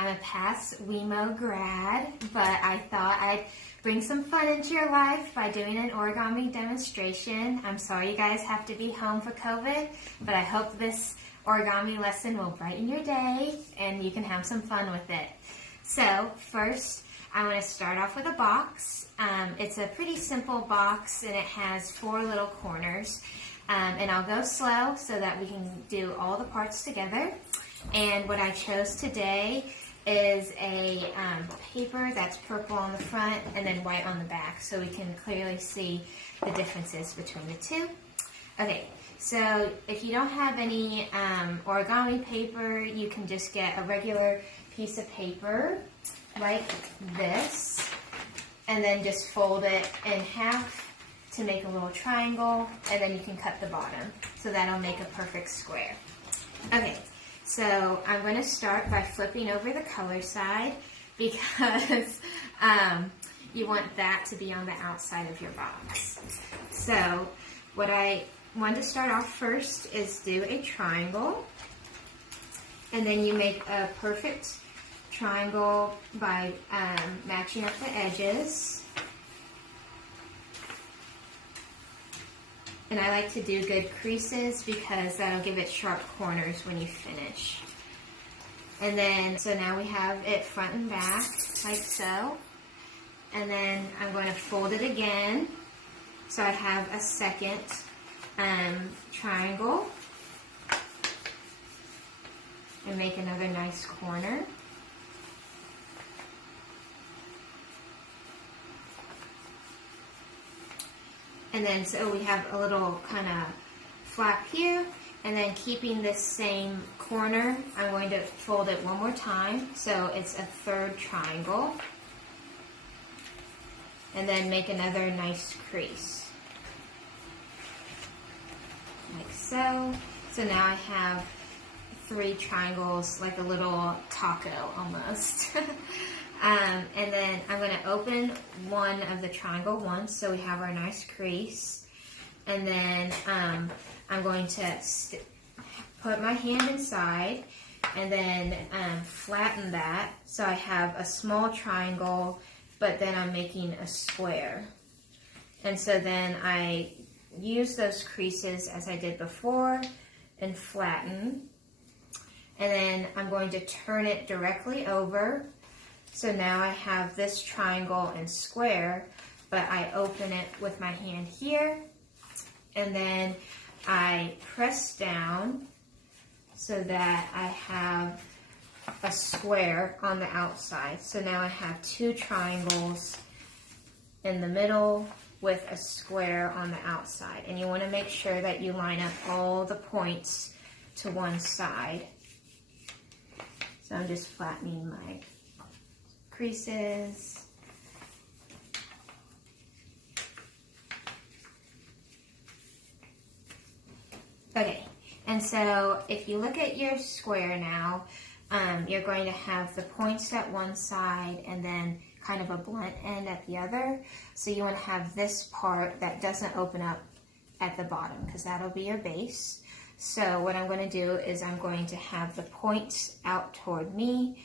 I'm a past WeMo grad, but I thought I'd bring some fun into your life by doing an origami demonstration. I'm sorry you guys have to be home for COVID, but I hope this origami lesson will brighten your day and you can have some fun with it. So first, I want to start off with a box. It's a pretty simple box and it has 4 little corners. And I'll go slow so that we can do all the parts together. And what I chose today is a paper that's purple on the front and then white on the back, so we can clearly see the differences between the two. Okay, so if you don't have any origami paper, you can just get a regular piece of paper like this, and then just fold it in half to make a little triangle, and then you can cut the bottom. So that'll make a perfect square. Okay, so I'm going to start by flipping over the color side because you want that to be on the outside of your box. So what I want to start off first is do a triangle, and then you make a perfect triangle by matching up the edges. And I like to do good creases because that'll give it sharp corners when you finish. And then, so now we have it front and back, like so. And then I'm going to fold it again. So I have a second triangle. And make another nice corner. And then so we have a little kind of flap here, and then keeping this same corner, I'm going to fold it one more time, so it's a third triangle. And then make another nice crease. Like so. So now I have 3 triangles, like a little taco almost. And then I'm going to open one of the triangle once, so we have our nice crease. And then I'm going to put my hand inside and then flatten that, so I have a small triangle, but then I'm making a square. And so then I use those creases as I did before and flatten. And then I'm going to turn it directly over. So now I have this triangle and square, but I open it with my hand here, and then I press down so that I have a square on the outside. So now I have 2 triangles in the middle with a square on the outside. And you want to make sure that you line up all the points to one side. So I'm just flattening my creases. Okay, and so if you look at your square now, you're going to have the points at one side and then kind of a blunt end at the other. So you want to have this part that doesn't open up at the bottom, because that'll be your base. So what I'm going to do is I'm going to have the points out toward me,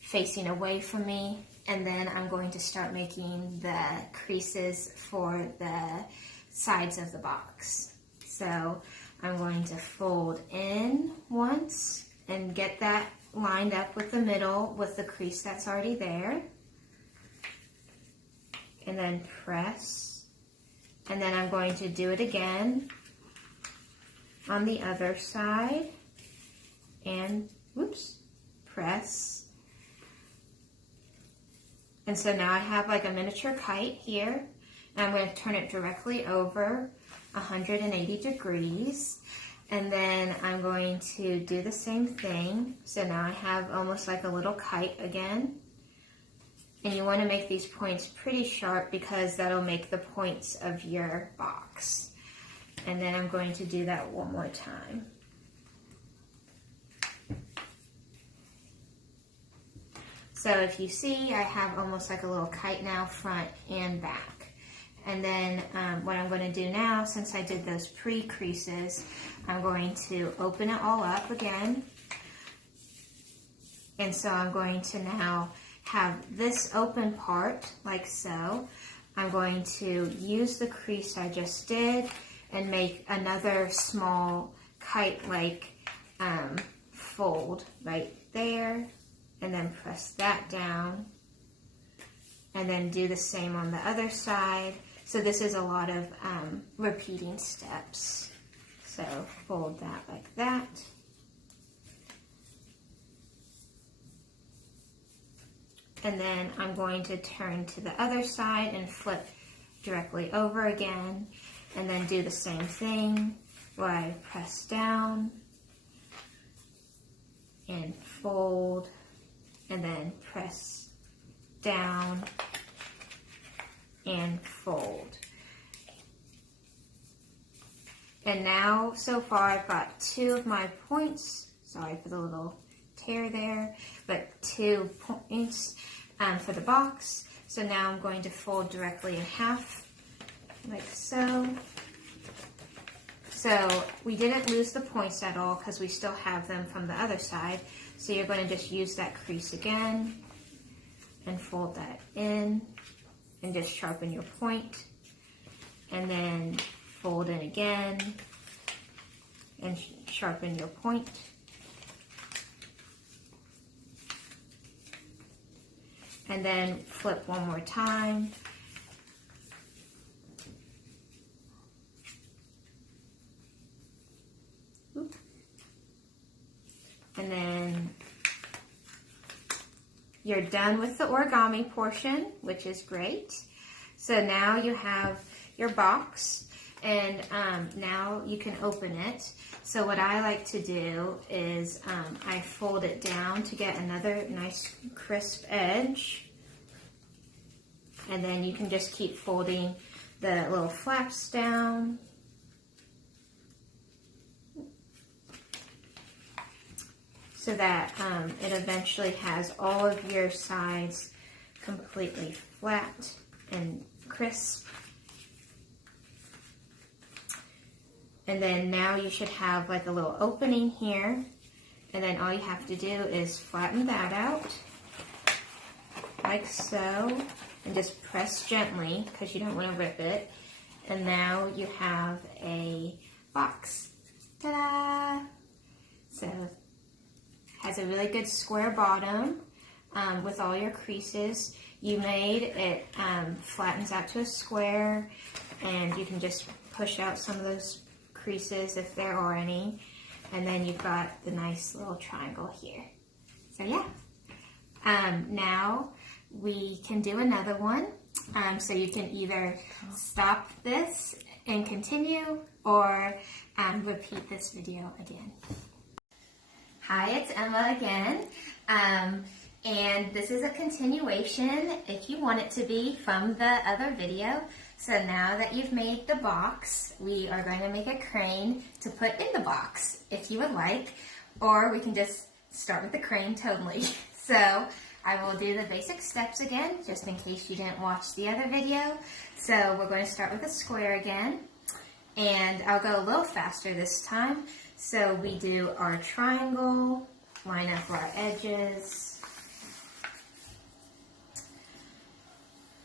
facing away from me, and then I'm going to start making the creases for the sides of the box. So I'm going to fold in once and get that lined up with the middle with the crease that's already there, and then press, and then I'm going to do it again on the other side, and whoops, press. And so now I have like a miniature kite here, and I'm going to turn it directly over 180 degrees, and then I'm going to do the same thing. So now I have almost like a little kite again, and you want to make these points pretty sharp because that'll make the points of your box. And then I'm going to do that one more time. So if you see, I have almost like a little kite now, front and back. And then what I'm going to do now, since I did those pre-creases, I'm going to open it all up again And so I'm going to now have this open part like so. I'm going to use the crease I just did and make another small kite-like fold right there, and then press that down, and then do the same on the other side. So this is a lot of repeating steps. So fold that like that. And then I'm going to turn to the other side and flip directly over again, and then do the same thing where I press down and fold, and then press down and fold. And now, so far, I've got 2 of my points. Sorry for the little tear there, but 2 points for the box. So now I'm going to fold directly in half, like so. So we didn't lose the points at all because we still have them from the other side. So you're going to just use that crease again and fold that in and just sharpen your point, and then fold in again and sharpen your point. And then flip one more time. And then you're done with the origami portion, which is great. So now you have your box, and now you can open it. So what I like to do is I fold it down to get another nice crisp edge. And then you can just keep folding the little flaps down. So that it eventually has all of your sides completely flat and crisp. And then now you should have like a little opening here. And then all you have to do is flatten that out, like so. And just press gently because you don't want to rip it. And now you have a box. Ta-da! So has a really good square bottom with all your creases you made. It flattens out to a square, and you can just push out some of those creases if there are any, and then you've got the nice little triangle here. So yeah, now we can do another one. So you can either stop this and continue, or repeat this video again. Hi, it's Emma again, and this is a continuation, if you want it to be, from the other video. So now that you've made the box, we are going to make a crane to put in the box, if you would like, or we can just start with the crane totally. So I will do the basic steps again, just in case you didn't watch the other video. So we're going to start with a square again, and I'll go a little faster this time. So we do our triangle, line up our edges.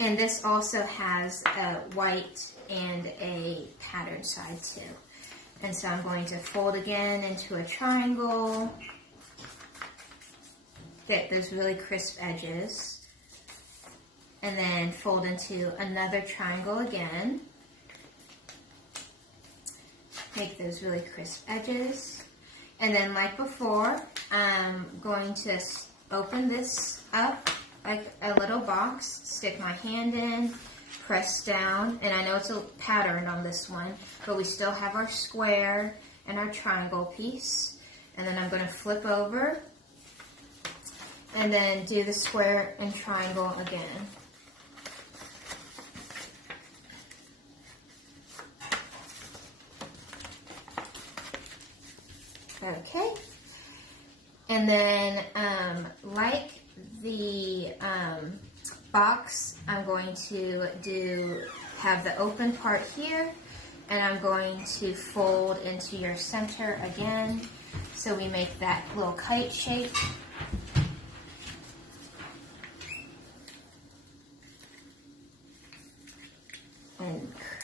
And this also has a white and a pattern side too. And so I'm going to fold again into a triangle. Get those really crisp edges. And then fold into another triangle again. Make those really crisp edges. And then like before, I'm going to open this up like a little box, stick my hand in, press down, and I know it's a pattern on this one, but we still have our square and our triangle piece. And then I'm going to flip over and then do the square and triangle again. Okay, and then like the box, I'm going to have the open part here, and I'm going to fold into your center again, so we make that little kite shape.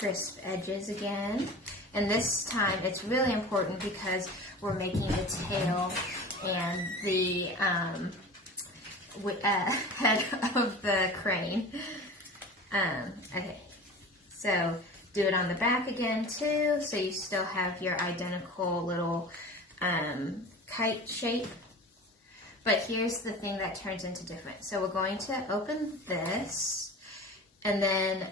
crisp edges again. And this time it's really important because we're making the tail and the head of the crane. Okay, so do it on the back again too, so you still have your identical little kite shape. But here's the thing that turns into different. So we're going to open this, and then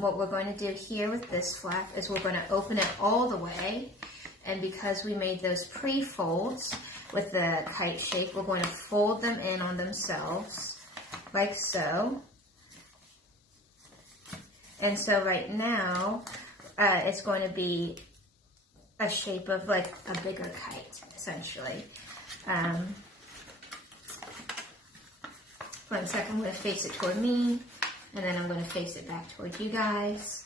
what we're going to do here with this flap is we're going to open it all the way, and because we made those pre-folds with the kite shape, we're going to fold them in on themselves, like so. And so right now, it's going to be a shape of like a bigger kite, essentially. 1 second, I'm going to face it toward me, and then I'm going to face it back toward you guys.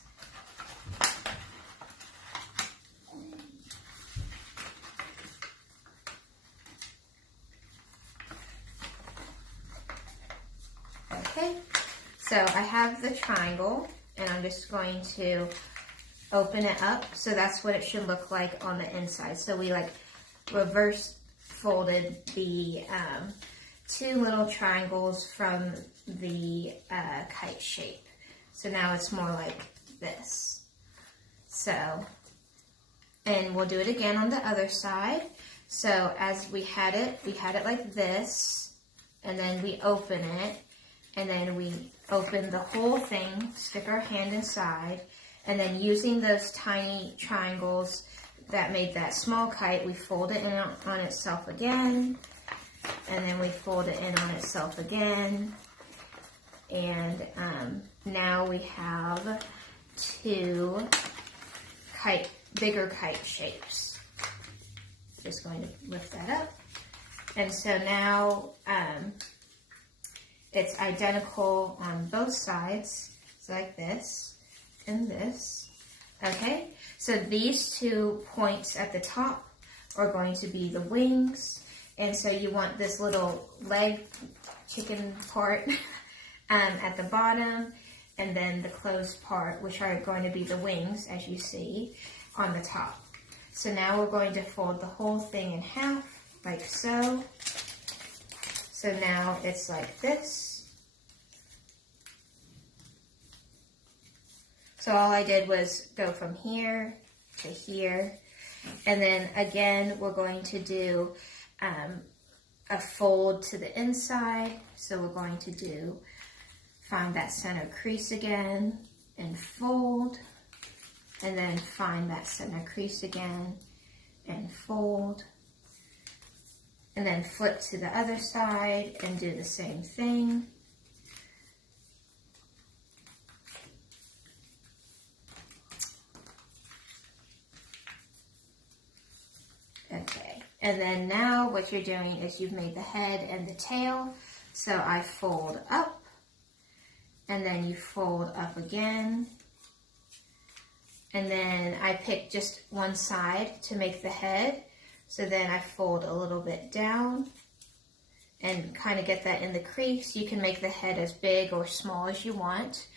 Okay, so I have the triangle, and I'm just going to open it up. So that's what it should look like on the inside. So we like reverse folded the two little triangles from the kite shape. So now it's more like this. So, and we'll do it again on the other side. So as we had it like this, and then we open it, and then we open the whole thing, stick our hand inside, and then using those tiny triangles that made that small kite, we fold it in on itself again, and then we fold it in on itself again, and now we have two bigger kite shapes. Just going to lift that up, and so now it's identical on both sides, so like this and this. Okay, so these 2 points at the top are going to be the wings, and so you want this little leg chicken part at the bottom, and then the closed part, which are going to be the wings, as you see, on the top. So now we're going to fold the whole thing in half, like so. So now it's like this. So all I did was go from here to here. And then again, we're going to do a fold to the inside. So we're going to find that center crease again and fold. And then find that center crease again and fold. And then flip to the other side and do the same thing. Okay, and then now what you're doing is you've made the head and the tail. So I fold up, and then you fold up again. And then I pick just one side to make the head. So then I fold a little bit down and kind of get that in the crease. You can make the head as big or small as you want.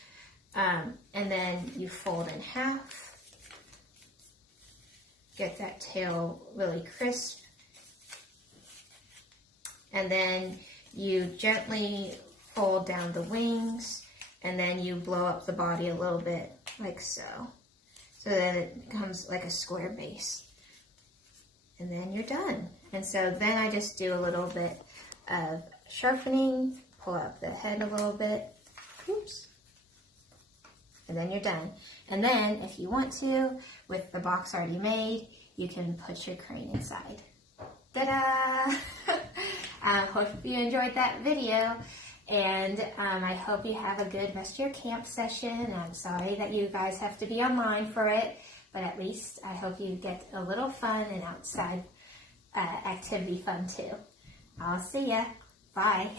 And then you fold in half. Get that tail really crisp. And then you gently fold down the wings, and then you blow up the body a little bit, like so. So that it becomes like a square base. And then you're done. And so then I just do a little bit of sharpening, pull up the head a little bit, oops, and then you're done. And then if you want to, with the box already made, you can put your crane inside. Ta-da! I hope you enjoyed that video, and I hope you have a good rest of your camp session. I'm sorry that you guys have to be online for it, but at least I hope you get a little fun and outside activity fun too. I'll see ya. Bye.